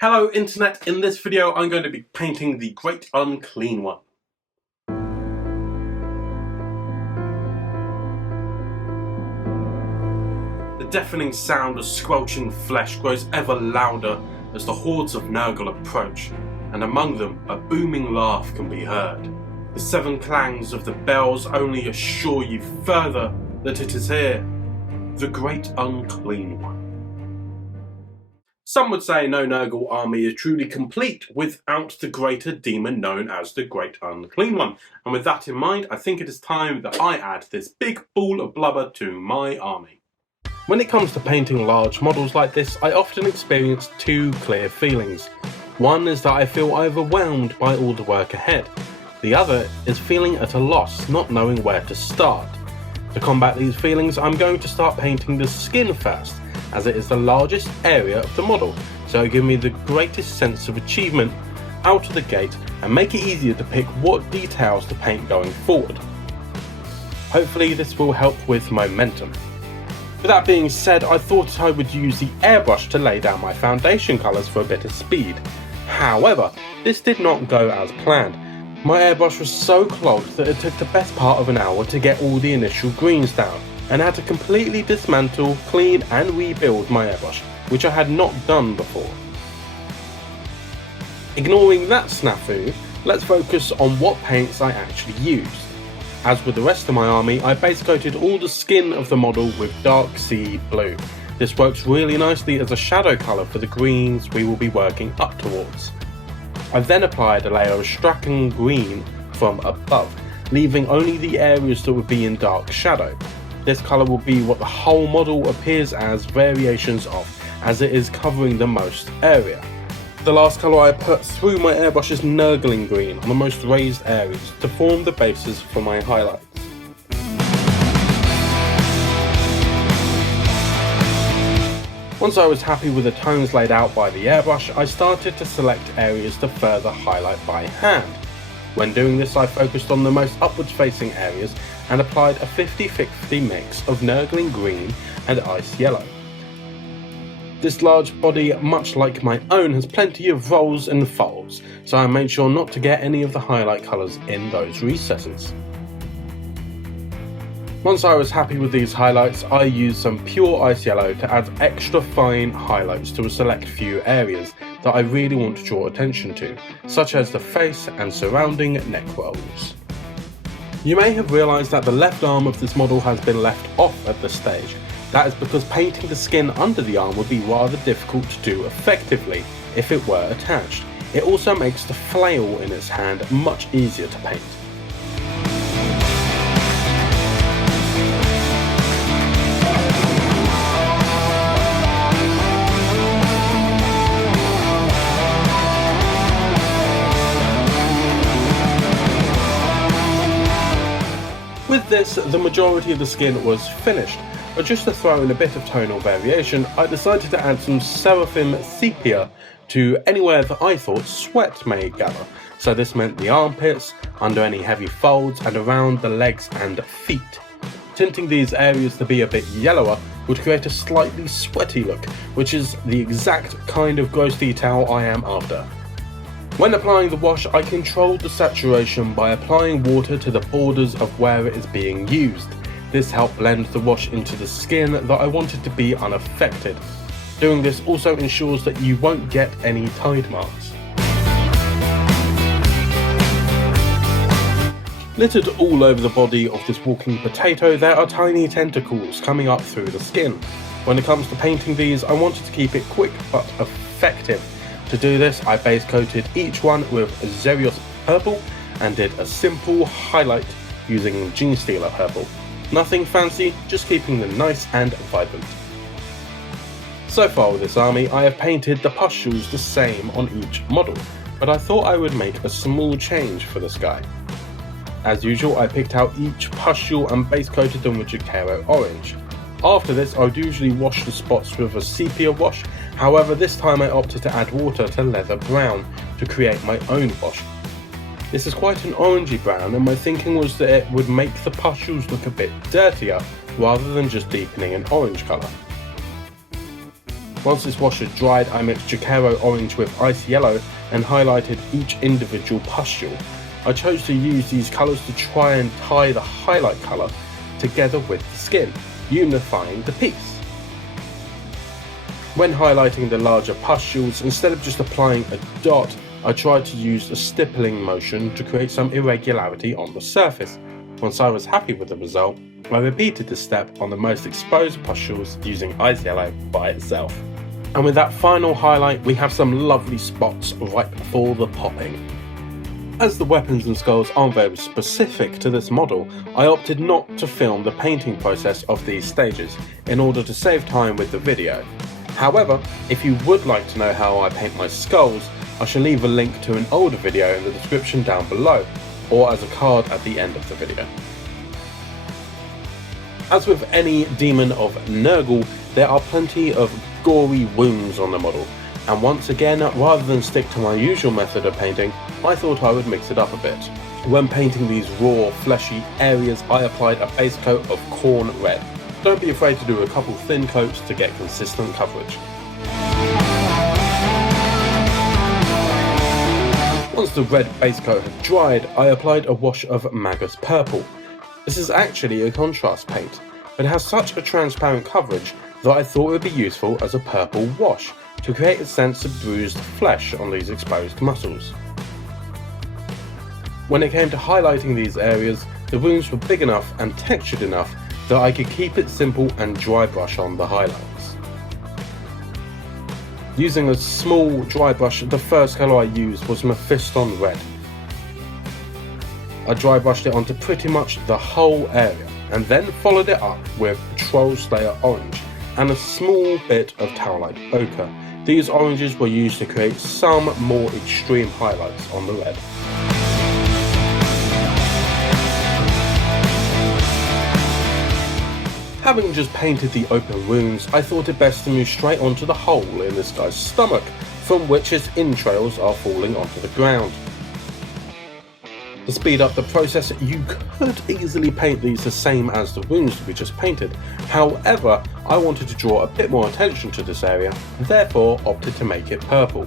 Hello Internet, in this video I'm going to be painting the Great Unclean One. The deafening sound of squelching flesh grows ever louder as the hordes of Nurgle approach, and among them a booming laugh can be heard. The seven clangs of the bells only assure you further that it is here, the Great Unclean One. Some would say no Nurgle army is truly complete without the greater demon known as the Great Unclean One, and with that in mind I think it is time that I add this big ball of blubber to my army. When it comes to painting large models like this, I often experience two clear feelings. One is that I feel overwhelmed by all the work ahead. The other is feeling at a loss, not knowing where to start. To combat these feelings, I'm going to start painting the skin first, as it is the largest area of the model, so it'll give me the greatest sense of achievement out of the gate and make it easier to pick what details to paint going forward. Hopefully this will help with momentum. With that being said, I thought I would use the airbrush to lay down my foundation colours for a bit of speed. However, this did not go as planned. My airbrush was so clogged that it took the best part of an hour to get all the initial greens down, and I had to completely dismantle, clean and rebuild my airbrush, which I had not done before. Ignoring that snafu, let's focus on what paints I actually used. As with the rest of my army, I base coated all the skin of the model with dark sea blue. This works really nicely as a shadow colour for the greens we will be working up towards. I then applied a layer of Straken green from above, leaving only the areas that would be in dark shadow. This colour will be what the whole model appears as variations of, as it is covering the most area. The last colour I put through my airbrush is Nurgle green on the most raised areas to form the basis for my highlights. Once I was happy with the tones laid out by the airbrush, I started to select areas to further highlight by hand. When doing this, I focused on the most upwards facing areas and applied a 50-50 mix of Nurgle green and ice yellow. This large body, much like my own, has plenty of rolls and folds, so I made sure not to get any of the highlight colours in those recesses. Once I was happy with these highlights, I used some pure ice yellow to add extra fine highlights to a select few areas that I really want to draw attention to, such as the face and surrounding neck rolls. You may have realised that the left arm of this model has been left off at this stage. That is because painting the skin under the arm would be rather difficult to do effectively if it were attached. It also makes the flail in its hand much easier to paint. With this, the majority of the skin was finished, but just to throw in a bit of tonal variation, I decided to add some Seraphim Sepia to anywhere that I thought sweat may gather. So this meant the armpits, under any heavy folds, and around the legs and feet. Tinting these areas to be a bit yellower would create a slightly sweaty look, which is the exact kind of gross detail I am after. When applying the wash, I controlled the saturation by applying water to the borders of where it is being used. This helped blend the wash into the skin that I wanted to be unaffected. Doing this also ensures that you won't get any tide marks. Littered all over the body of this walking potato, there are tiny tentacles coming up through the skin. When it comes to painting these, I wanted to keep it quick but effective. To do this, I base coated each one with Xerios purple and did a simple highlight using Genestealer purple. Nothing fancy, just keeping them nice and vibrant. So far with this army, I have painted the pustules the same on each model, but I thought I would make a small change for this guy. As usual, I picked out each pustule and base coated them with Jacaro orange. After this, I would usually wash the spots with a sepia wash, however this time I opted to add water to leather brown to create my own wash. This is quite an orangey brown, and my thinking was that it would make the pustules look a bit dirtier rather than just deepening an orange colour. Once this wash had dried, I mixed Jacaro Orange with Ice Yellow and highlighted each individual pustule. I chose to use these colours to try and tie the highlight colour together with the skin, unifying the piece. When highlighting the larger pustules, instead of just applying a dot, I tried to use a stippling motion to create some irregularity on the surface. Once I was happy with the result, I repeated this step on the most exposed pustules using Ice Yellow by itself. And with that final highlight, we have some lovely spots right before the popping. As the weapons and skulls aren't very specific to this model, I opted not to film the painting process of these stages in order to save time with the video. However, if you would like to know how I paint my skulls, I shall leave a link to an older video in the description down below, or as a card at the end of the video. As with any demon of Nurgle, there are plenty of gory wounds on the model, and once again, rather than stick to my usual method of painting, I thought I would mix it up a bit. When painting these raw, fleshy areas, I applied a base coat of corn red. Don't be afraid to do a couple thin coats to get consistent coverage. Once the red base coat had dried, I applied a wash of Magus Purple. This is actually a contrast paint, but it has such a transparent coverage that I thought it would be useful as a purple wash to create a sense of bruised flesh on these exposed muscles. When it came to highlighting these areas, the wounds were big enough and textured enough that I could keep it simple and dry brush on the highlights. Using a small dry brush, the first colour I used was Mephiston Red. I dry brushed it onto pretty much the whole area, and then followed it up with Troll Slayer Orange and a small bit of Taurolite Ochre. These oranges were used to create some more extreme highlights on the red. Having just painted the open wounds, I thought it best to move straight onto the hole in this guy's stomach, from which his entrails are falling onto the ground. To speed up the process, you could easily paint these the same as the wounds we just painted. However, I wanted to draw a bit more attention to this area, and therefore opted to make it purple.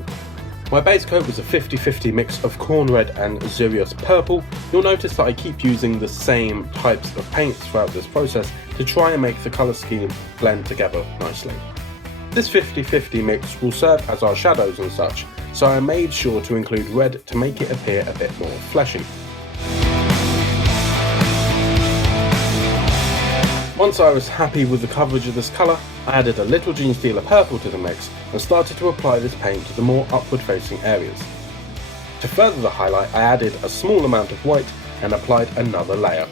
My base coat was a 50-50 mix of corn red and Xurios purple. You'll notice that I keep using the same types of paints throughout this process to try and make the colour scheme blend together nicely. This 50-50 mix will serve as our shadows and such, so I made sure to include red to make it appear a bit more fleshy. Once I was happy with the coverage of this colour, I added a little Genestealer purple to the mix and started to apply this paint to the more upward facing areas. To further the highlight, I added a small amount of white and applied another layer.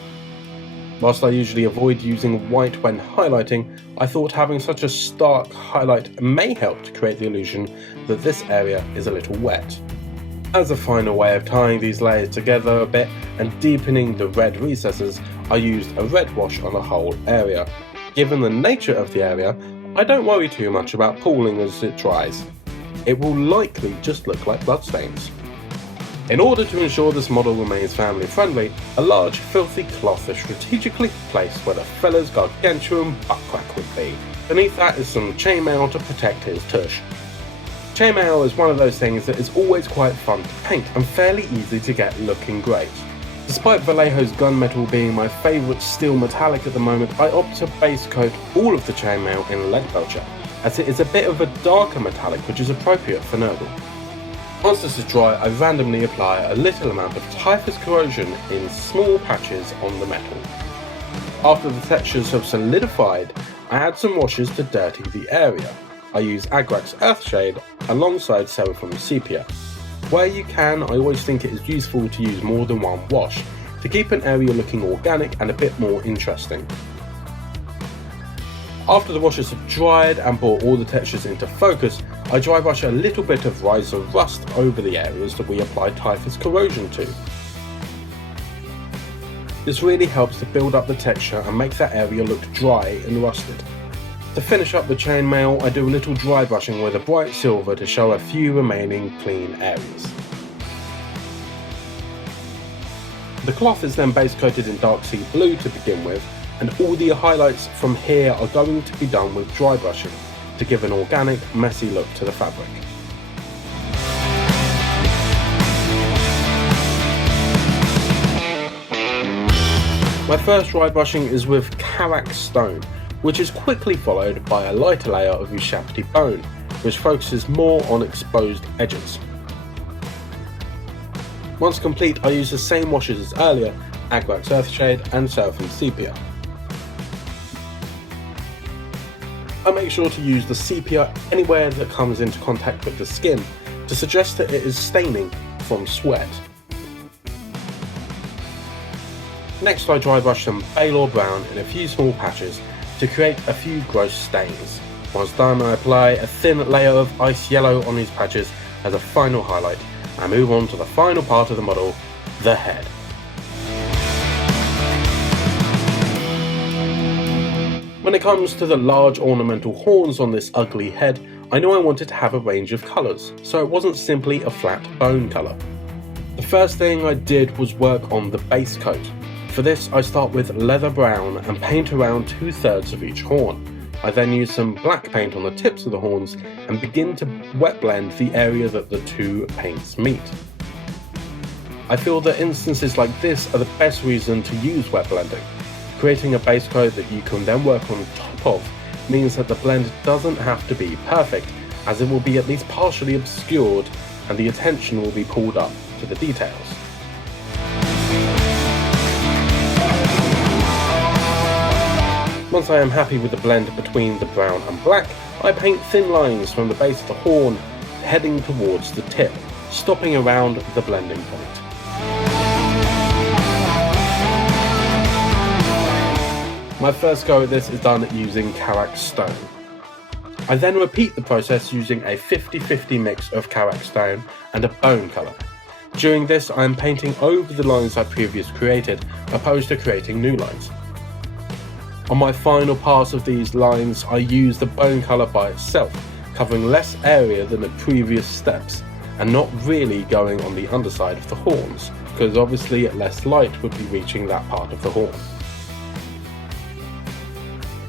Whilst I usually avoid using white when highlighting, I thought having such a stark highlight may help to create the illusion that this area is a little wet. As a final way of tying these layers together a bit and deepening the red recesses, I used a red wash on the whole area. Given the nature of the area, I don't worry too much about pooling as it dries. It will likely just look like bloodstains. In order to ensure this model remains family friendly, a large filthy cloth is strategically placed where the fella's gargantuan butt crack would be. Beneath that is some chainmail to protect his tush. Chainmail is one of those things that is always quite fun to paint and fairly easy to get looking great. Despite Vallejo's gunmetal being my favourite steel metallic at the moment, I opt to base coat all of the chainmail in lead belcher, as it is a bit of a darker metallic which is appropriate for Nurgle. Once this is dry, I randomly apply a little amount of Typhus Corrosion in small patches on the metal. After the textures have solidified, I add some washes to dirty the area. I use Agrax Earthshade alongside Seraphim Sepia. Where you can, I always think it is useful to use more than one wash, to keep an area looking organic and a bit more interesting. After the washes have dried and brought all the textures into focus, I dry brush a little bit of Riser Rust over the areas that we applied Typhus Corrosion to. This really helps to build up the texture and make that area look dry and rusted. To finish up the chainmail, I do a little dry brushing with a bright silver to show a few remaining clean areas. The cloth is then base coated in dark sea blue to begin with, and all the highlights from here are going to be done with dry brushing. to give an organic, messy look to the fabric. My first dry brushing is with Karak Stone, which is quickly followed by a lighter layer of Ushabti Bone, which focuses more on exposed edges. Once complete, I use the same washes as earlier, Agrax Earthshade and Seraphim Sepia. I make sure to use the sepia anywhere that comes into contact with the skin to suggest that it is staining from sweat. Next I dry brush some Balor Brown in a few small patches to create a few gross stains. Once done, I apply a thin layer of ice yellow on these patches as a final highlight and move on to the final part of the model, the head. When it comes to the large ornamental horns on this ugly head, I knew I wanted to have a range of colours, so it wasn't simply a flat bone colour. The first thing I did was work on the base coat. For this, I start with leather brown and paint around 2/3 of each horn. I then use some black paint on the tips of the horns and begin to wet blend the area that the two paints meet. I feel that instances like this are the best reason to use wet blending. Creating a base coat that you can then work on top of means that the blend doesn't have to be perfect, as it will be at least partially obscured and the attention will be pulled up to the details. Once I am happy with the blend between the brown and black, I paint thin lines from the base of the horn heading towards the tip, stopping around the blending point. My first go at this is done using Karak Stone. I then repeat the process using a 50-50 mix of Karak Stone and a bone colour. During this I am painting over the lines I previously created, opposed to creating new lines. On my final pass of these lines, I use the bone colour by itself, covering less area than the previous steps, and not really going on the underside of the horns, because obviously less light would be reaching that part of the horn.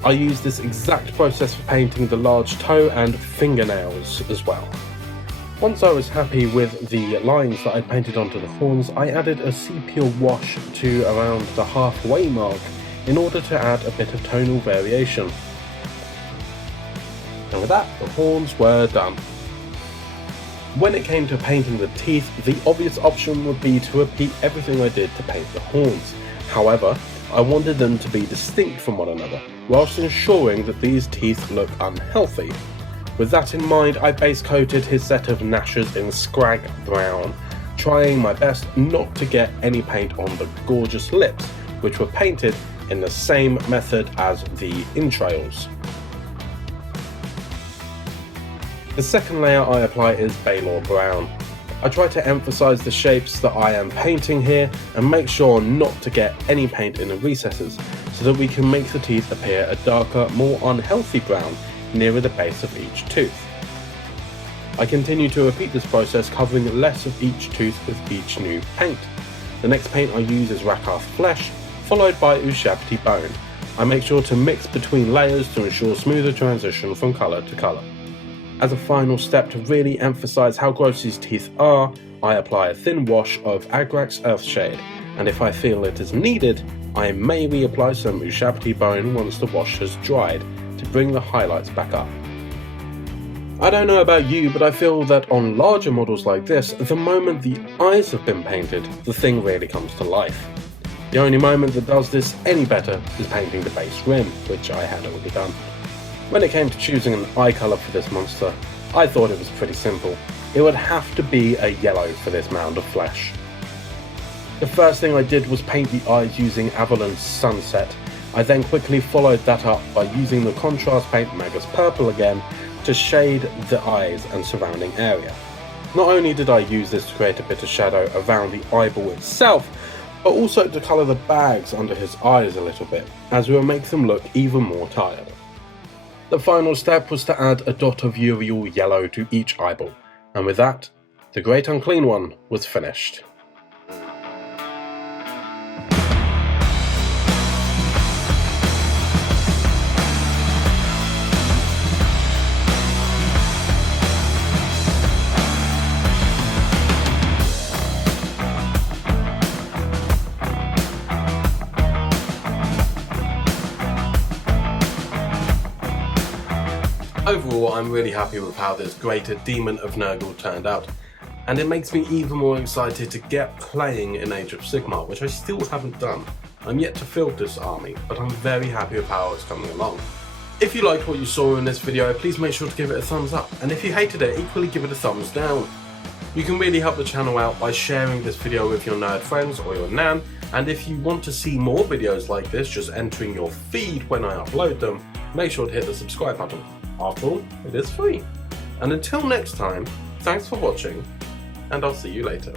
I use this exact process for painting the large toe and fingernails as well. Once I was happy with the lines that I painted onto the horns, I added a sepia wash to around the halfway mark in order to add a bit of tonal variation. And with that, the horns were done. When it came to painting the teeth, the obvious option would be to repeat everything I did to paint the horns. However, I wanted them to be distinct from one another, whilst ensuring that these teeth look unhealthy. With that in mind, I base coated his set of gnashes in Scrag Brown, trying my best not to get any paint on the gorgeous lips, which were painted in the same method as the entrails. The second layer I apply is Balor Brown. I try to emphasise the shapes that I am painting here and make sure not to get any paint in the recesses, so that we can make the teeth appear a darker, more unhealthy brown nearer the base of each tooth. I continue to repeat this process, covering less of each tooth with each new paint. The next paint I use is Rakath Flesh, followed by Ushabti Bone. I make sure to mix between layers to ensure smoother transition from colour to colour. As a final step to really emphasise how gross these teeth are, I apply a thin wash of Agrax Earthshade, and if I feel it is needed, I may reapply some Ushabti Bone once the wash has dried, to bring the highlights back up. I don't know about you, but I feel that on larger models like this, the moment the eyes have been painted, the thing really comes to life. The only moment that does this any better is painting the base rim, which I had already done. When it came to choosing an eye colour for this monster, I thought it was pretty simple. It would have to be a yellow for this mound of flesh. The first thing I did was paint the eyes using Avalon's Sunset. I then quickly followed that up by using the contrast paint Magus Purple again to shade the eyes and surrounding area. Not only did I use this to create a bit of shadow around the eyeball itself, but also to colour the bags under his eyes a little bit, as it will make them look even more tired. The final step was to add a dot of Uriel yellow to each eyeball, and with that, the Great Unclean One was finished. Overall, I'm really happy with how this Greater Demon of Nurgle turned out, and it makes me even more excited to get playing in Age of Sigmar, which I still haven't done. I'm yet to field this army, but I'm very happy with how it's coming along. If you liked what you saw in this video, please make sure to give it a thumbs up, and if you hated it, equally give it a thumbs down. You can really help the channel out by sharing this video with your nerd friends or your nan, and if you want to see more videos like this, just entering your feed when I upload them, make sure to hit the subscribe button. After all, it is free. And until next time, thanks for watching, and I'll see you later.